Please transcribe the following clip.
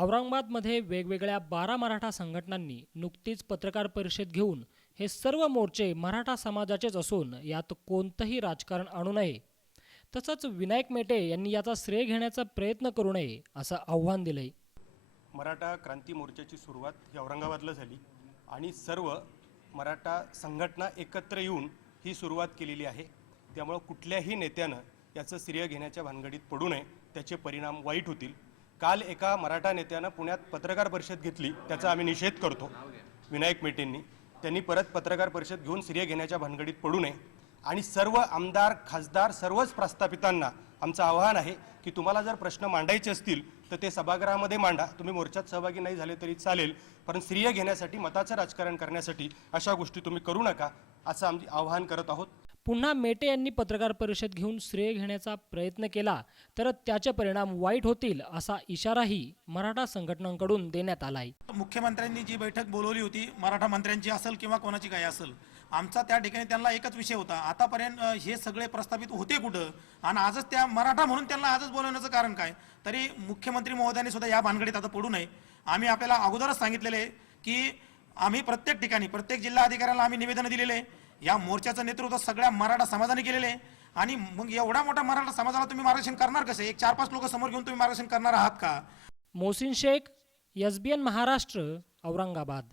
औरंगाबादमध्ये वेगवेगळ्या 12 मराठा संघटनांनी नुकतीच पत्रकार परिषद घेऊन हे सर्व मोर्चे मराठा समाजाचेच असून यात कोणतंही राजकारण आणू नये, तसंच विनायक मेटे यांनी याचा श्रेय घेण्याचा प्रयत्न करू नये असं आव्हान दिलंय। मराठा क्रांती मोर्चाची सुरुवात ही औरंगाबादला झाली आणि सर्व मराठा संघटना एकत्र येऊन ही सुरुवात केलेली आहे। त्यामुळे कुठल्याही नेत्यानं याचं श्रेय घेण्याच्या भानगडीत पडू नये, त्याचे परिणाम वाईट होतील। काल एका मराठा नेत्यानं पुण्यात पत्रकार परिषद घेतली, त्याचा आम्ही निषेध करतो। विनायक मेटेंनी त्यांनी परत पत्रकार परिषद घेऊन श्रेय घेण्याच्या भानगडीत पडू नये आणि सर्व आमदार खासदार सर्वच प्रस्थापितांना आमचं आवाहन आहे की तुम्हाला जर प्रश्न मांडायचे असतील तर ते सभागृहामध्ये मांडा। तुम्ही मोर्चात सहभागी नाही झाले तरी चालेल, पण श्रेय घेण्यासाठी मताचं राजकारण करण्यासाठी अशा गोष्टी तुम्ही करू नका असं आम्ही आवाहन करत आहोत। पुन्हा मेटे यांनी पत्रकार परिषद घेऊन श्रेय घेण्याचा प्रयत्न केला तर त्याचे परिणाम वाईट होतील असा इशाराही मराठा संघटनांकडून देण्यात आलाय। मुख्यमंत्र्यांनी जी बैठक बोलवली होती, मराठा मंत्र्यांची असेल किंवा कोणाची काय असेल, आमचा त्या ठिकाणी त्यांना एकच विषय होता, आतापर्यंत हे सगळे प्रस्थापित होते कुठं आणि आजच त्या मराठा म्हणून त्यांना आजच बोलवण्याचं कारण काय? तरी मुख्यमंत्री महोदयांनी सुद्धा या भानगडीत आता पडू नये। आम्ही आपल्याला अगोदरच सांगितलेले की आम्ही प्रत्येक ठिकाणी प्रत्येक जिल्हा अधिकाऱ्याला आम्ही निवेदन दिलेले, या मोर्चाचं नेतृत्व सगळ्या मराठा समाजाने केलेले आणि मग एवढा मोठा मराठा समाजाला तुम्ही मार्गदर्शन करणार कसे? एक 4-5 लोक समोर घेऊन तुम्ही मार्गदर्शन करणार आहात का? मोहसिन शेख, SBN महाराष्ट्र, औरंगाबाद।